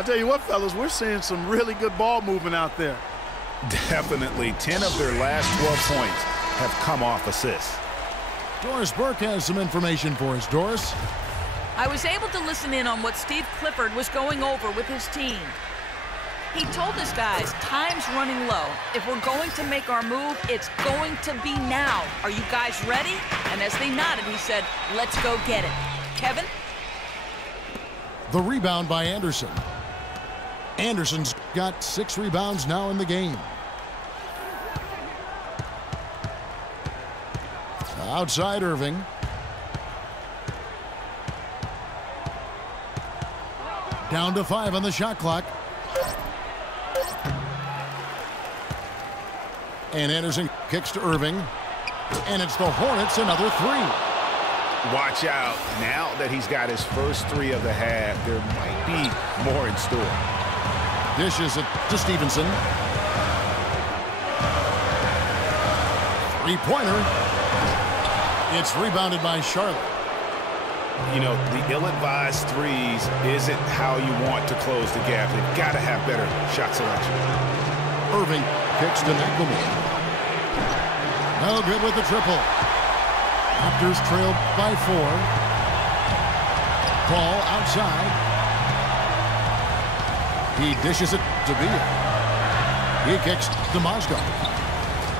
I tell you what, fellas, we're seeing some really good ball movement out there. Definitely. 10 of their last 12 points have come off assists. Doris Burke has some information for us. Doris? I was able to listen in on what Steve Clifford was going over with his team. He told his guys, time's running low. If we're going to make our move, it's going to be now. Are you guys ready? And as they nodded, he said, let's go get it. Kevin? The rebound by Anderson. Anderson's got 6 rebounds now in the game. Outside Irving. Down to 5 on the shot clock. And Anderson kicks to Irving. And it's the Hornets, another 3. Watch out. Now that he's got his first 3 of the half, there might be more in store. Dishes it to Stevenson. 3-pointer. It's rebounded by Charlotte. You know, the ill-advised threes isn't how you want to close the gap. They've got to have better shot selection. Irving kicks to McLemore. No good with the triple. Raptors trail by 4. Ball outside. He dishes it to Beal. He kicks to Mozgov.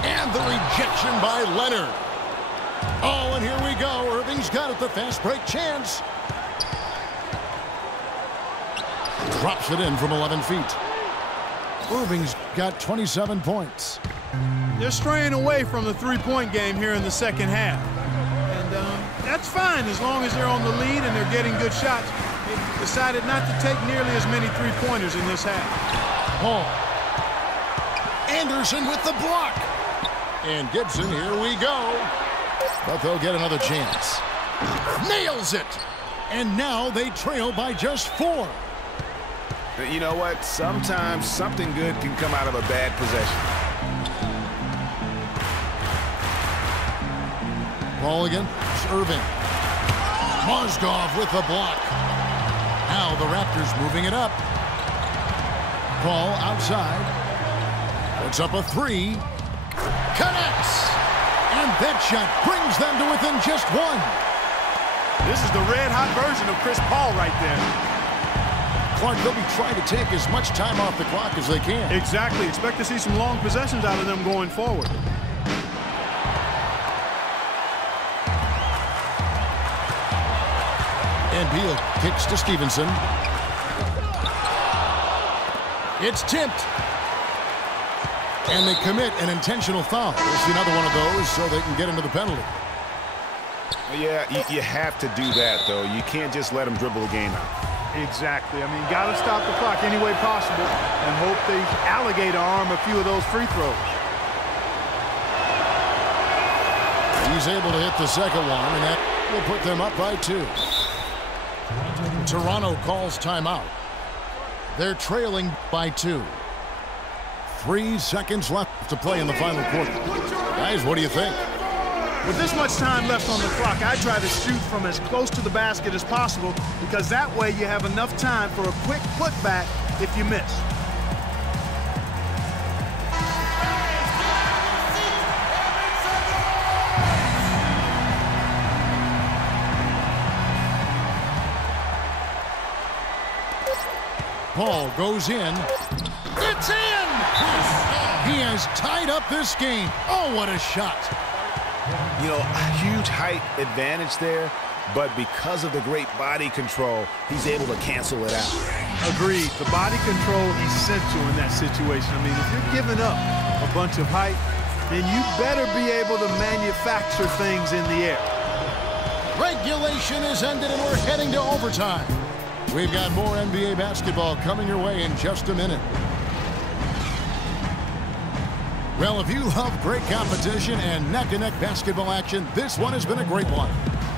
And the rejection by Leonard. Oh, and here we go. Irving's got it, the fast break chance. Drops it in from 11 feet. Irving's got 27 points. They're straying away from the three-point game here in the second half. And that's fine as long as they're on the lead and they're getting good shots. They decided not to take nearly as many three-pointers in this half. Paul. Anderson with the block. And Gibson, here we go. But they'll get another chance. Nails it. And now they trail by just 4. You know what? Sometimes something good can come out of a bad possession. Ball again. It's Irving. Mozgov with the block. Now the Raptors moving it up. Ball outside. Puts up a 3. Connects. And that shot brings them to within just 1. This is the red-hot version of Chris Paul right there. Clark, they'll be trying to take as much time off the clock as they can. Exactly. Expect to see some long possessions out of them going forward. And Beal kicks to Stevenson. It's tipped. And they commit an intentional foul. There's another one of those so they can get into the penalty. Yeah, you have to do that, though. You can't just let them dribble the game out. Exactly. I mean, got to stop the clock any way possible and hope they alligator arm a few of those free throws. He's able to hit the second one, and that will put them up by 2. Toronto calls timeout. They're trailing by 2. 3 seconds left to play in the final quarter. Guys, what do you think? With this much time left on the clock, I try to shoot from as close to the basket as possible because that way you have enough time for a quick putback if you miss. Paul goes in. It's in! He has tied up this game. Oh, what a shot. You know, a huge height advantage there, but because of the great body control, he's able to cancel it out. Agreed. The body control essential in that situation. I mean, if you're giving up a bunch of height, then you better be able to manufacture things in the air. Regulation is ended and we're heading to overtime. We've got more NBA basketball coming your way in just a minute. Well, if you love great competition and neck-to-neck basketball action, this one has been a great one.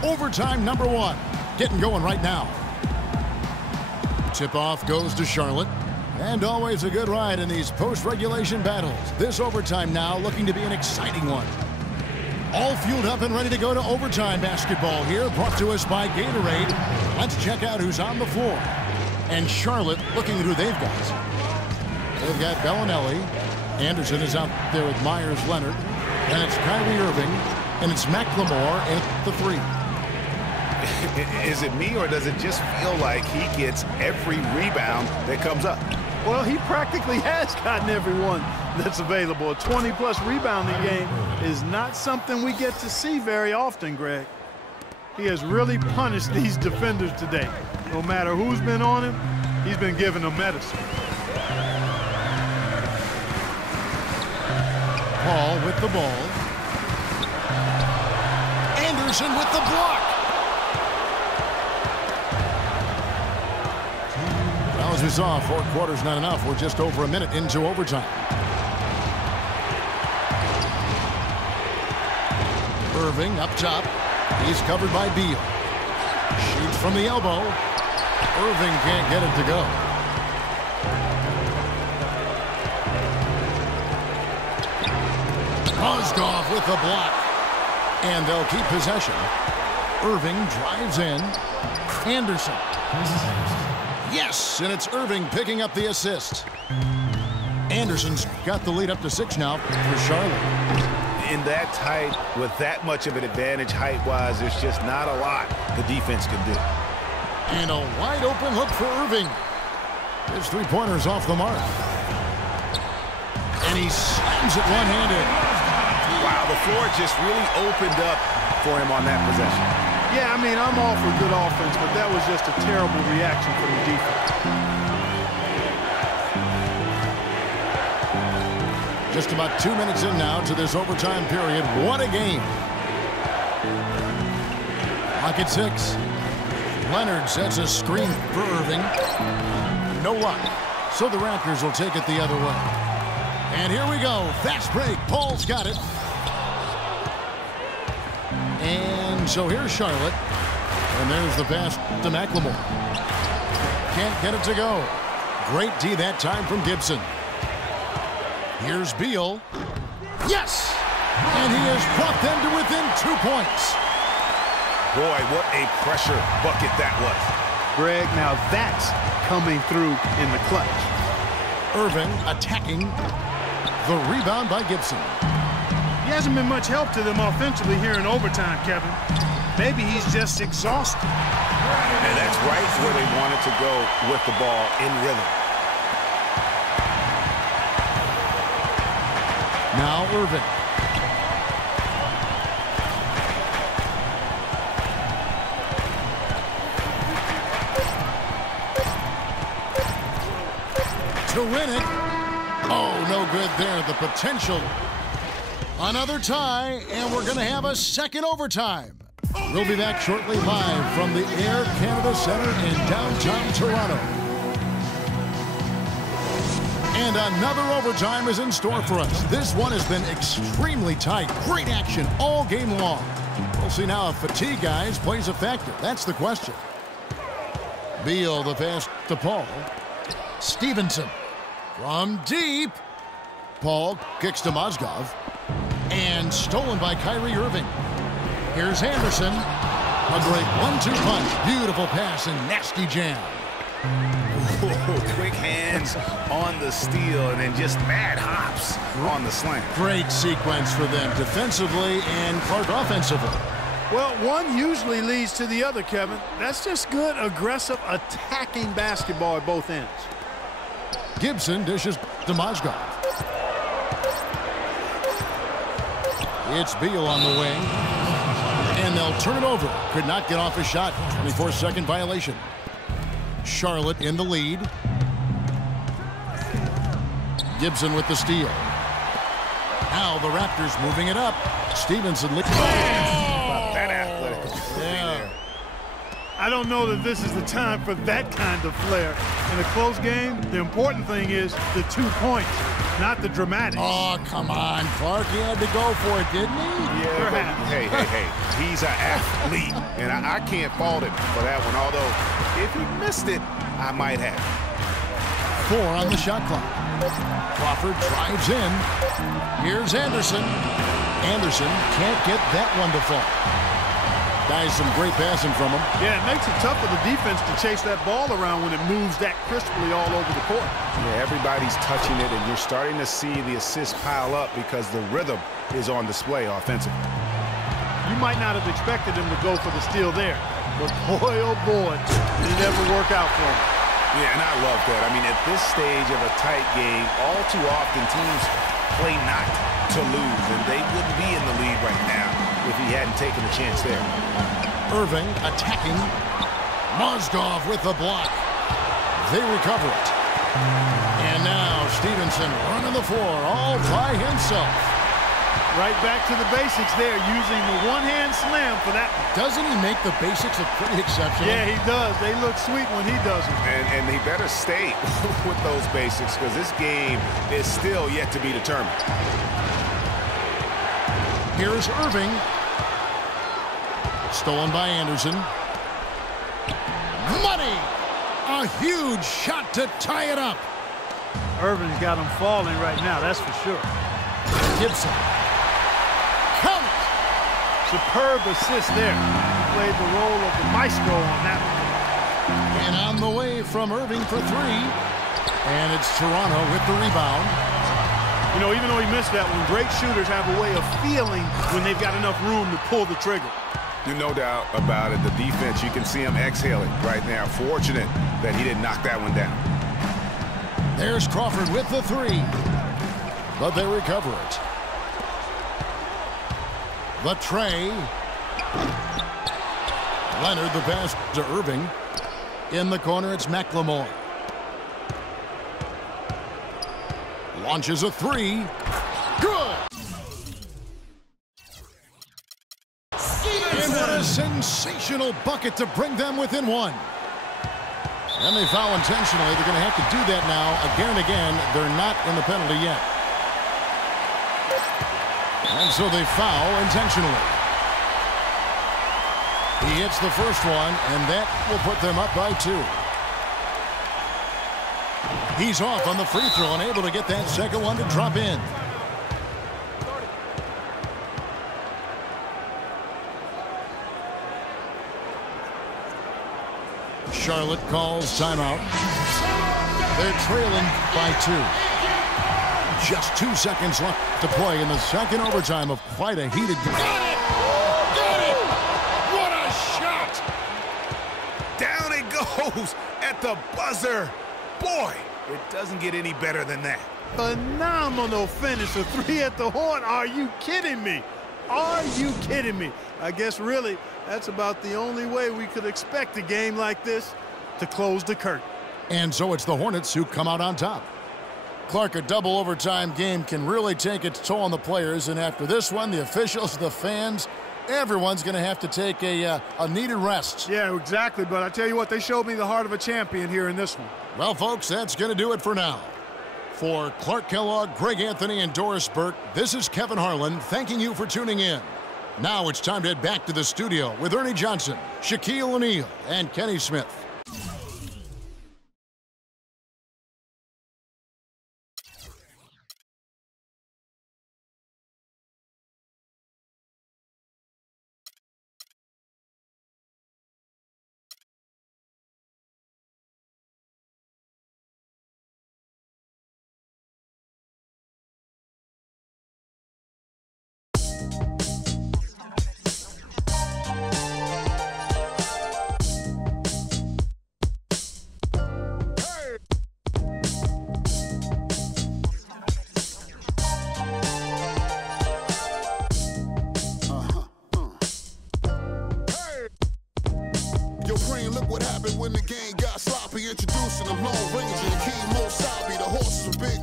Overtime number 1. Getting going right now. Tip-off goes to Charlotte. And always a good ride in these post-regulation battles. This overtime now looking to be an exciting one. All fueled up and ready to go to overtime basketball here, brought to us by Gatorade. Let's check out who's on the floor. And Charlotte looking at who they've got. They've got Bellinelli. Anderson is out there with Myers-Leonard. And it's Kyrie Irving. And it's McLemore at the 3. Is it me, or does it just feel like he gets every rebound that comes up? Well, he practically has gotten everyone that's available. A 20-plus rebounding game is not something we get to see very often, Greg. He has really punished these defenders today. No matter who's been on him, he's been giving them medicine. Paul with the ball. Anderson with the block. Well, as we saw, 4 quarters not enough. We're just over a minute into overtime. Irving up top. He's covered by Beal. Shoots from the elbow. Irving can't get it to go. Mozgov with the block. And they'll keep possession. Irving drives in. Anderson. Yes, and it's Irving picking up the assist. Anderson's got the lead up to 6 now for Charlotte. In that tight, with that much of an advantage height-wise, there's just not a lot the defense can do. And a wide-open look for Irving. His 3-pointer's off the mark. And he slams it one-handed. Wow, the floor just really opened up for him on that possession. Yeah, I mean, I'm all for good offense, but that was just a terrible reaction from the defense. Just about 2 minutes in now to this overtime period. What a game. Clock at 6. Leonard sets a screen for Irving. No luck. So the Raptors will take it the other way. And here we go. Fast break. Paul's got it. And so here's Charlotte. And there's the pass to McLemore. Can't get it to go. Great D that time from Gibson. Here's Beal. Yes! And he has brought them to within 2 points. Boy, what a pressure bucket that was. Greg, now that's coming through in the clutch. Irving attacking. The rebound by Gibson. He hasn't been much help to them offensively here in overtime, Kevin. Maybe he's just exhausted. And that's right where they wanted to go with the ball in rhythm. Now Irving. To win it. Oh, no good there. The potential. Another tie, and we're going to have a second overtime. We'll be back shortly live from the Air Canada Center in downtown Toronto. And another overtime is in store for us. This one has been extremely tight. Great action all game long. We'll see now if fatigue, guys, plays a factor. That's the question. Beal, the pass to Paul. Stevenson from deep. Paul kicks to Mozgov. And stolen by Kyrie Irving. Here's Anderson. A great 1-2 punch. Beautiful pass and nasty jam. Quick hands on the steal and then just mad hops on the slam. Great sequence for them defensively and Clark offensively. Well, one usually leads to the other, Kevin. That's just good, aggressive, attacking basketball at both ends. Gibson dishes to Mozgov. It's Beal on the wing. And they'll turn it over. Could not get off his shot. 24-second violation. Charlotte in the lead. Gibson with the steal. Now the Raptors moving it up. Stevenson. That athletic. Yeah. I don't know that this is the time for that kind of flair. In a close game, the important thing is the 2 points, not the dramatics. Oh, come on, Clark. He had to go for it, didn't he? Yeah, but hey. He's an athlete, and I can't fault him for that one. Although, if he missed it, I might have. 4 on the shot clock. Crawford drives in. Here's Anderson. Anderson can't get that one to fall. Guys, some great passing from him. Yeah, it makes it tough for the defense to chase that ball around when it moves that crisply all over the court. Yeah, everybody's touching it, and you're starting to see the assists pile up because the rhythm is on display offensively. You might not have expected him to go for the steal there, but boy, oh boy, did it ever work out for him. Yeah, and I love that. I mean, at this stage of a tight game, all too often teams play not to lose, and they wouldn't be in the lead right now if he hadn't taken a chance there. Irving attacking. Mozgov with the block. They recover it. And now Stevenson running the floor all by himself. Right back to the basics there, using the one-hand slam for that one. Doesn't he make the basics look pretty exceptional? Yeah, he does. They look sweet when he does it. And he better stay with those basics because this game is still yet to be determined. Here's Irving. Stolen by Anderson. Money! A huge shot to tie it up. Irving's got him falling right now, that's for sure. Gibson. Count it! Superb assist there. He played the role of the maestro on that one. And on the way from Irving for three. And it's Toronto with the rebound. You know, even though he missed that one, great shooters have a way of feeling when they've got enough room to pull the trigger. There's no doubt about it. The defense, you can see him exhaling right now. Fortunate that he didn't knock that one down. There's Crawford with the three. But they recover it. The tray. Leonard, the pass to Irving. In the corner, it's McLemore. Launches a three. Good! And what a sensational bucket to bring them within one. And they foul intentionally. They're going to have to do that now again and again. They're not in the penalty yet. And so they foul intentionally. He hits the first one, and that will put them up by 2. He's off on the free throw and able to get that second one to drop in. Charlotte calls timeout. They're trailing by 2. Just 2 seconds left to play in the second overtime of quite a heated game. Got it! Got it! What a shot! Down it goes at the buzzer. Boy, it doesn't get any better than that. Phenomenal finish. A 3 at the horn. Are you kidding me? Are you kidding me? I guess really that's about the only way we could expect a game like this to close the curtain. And so it's the Hornets who come out on top. Clark, a double overtime game can really take its toll on the players, and after this one, the officials, the fans, everyone's going to have to take a needed rest. Yeah, exactly, but I tell you what, they showed me the heart of a champion here in this one. Well, folks, that's going to do it for now. For Clark Kellogg, Greg Anthony, and Doris Burke, this is Kevin Harlan thanking you for tuning in. Now it's time to head back to the studio with Ernie Johnson, Shaquille O'Neal, and Kenny Smith. When the game got sloppy, introducing the Lone Ranger and King Mosabi. The horses were big,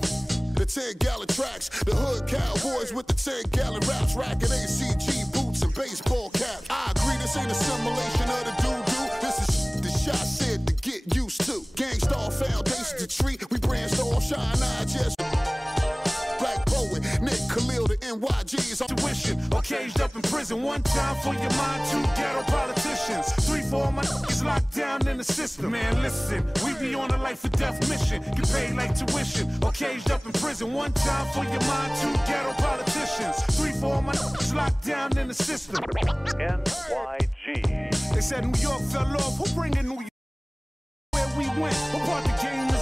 the 10-gallon tracks. The hood cowboys with the 10-gallon raps, racking ACG boots and baseball caps. I agree, this ain't a simulation of the doo-doo. This is the shot said to get used to. Gangstar foundation to treat, we brainstorm, shine, I just. Black poet, Nick Khalil, the NYG's. I'm tuition, caged up in prison. One time for your mind, 2 ghetto politicians. 3 for all my niggas locked down in the system. Man, listen, we be on a life or death mission. Get paid like tuition or caged up in prison. One time for your mind, 2 ghetto politicians. 3 for all my niggas locked down in the system. NYG. They said New York fell off. Who bring in New York? Where we went? What part the game is